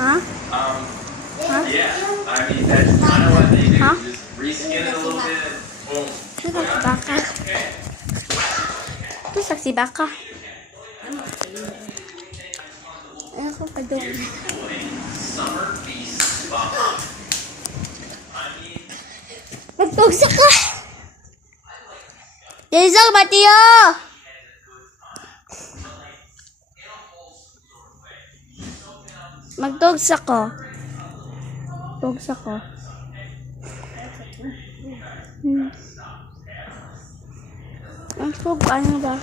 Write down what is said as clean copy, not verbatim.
Ha? Huh? Yeah, I mean, that's kind of what they do. Huh? Just reskin it a little bit. Boom. Ito saksi baka. Ito saksi baka. Ay, ako pa doon. Summer feast spa. I mean, Magtugsa ka! Jason, Mateo! Magtugsa ko. Tugsa ko. Ang tug, ano ba?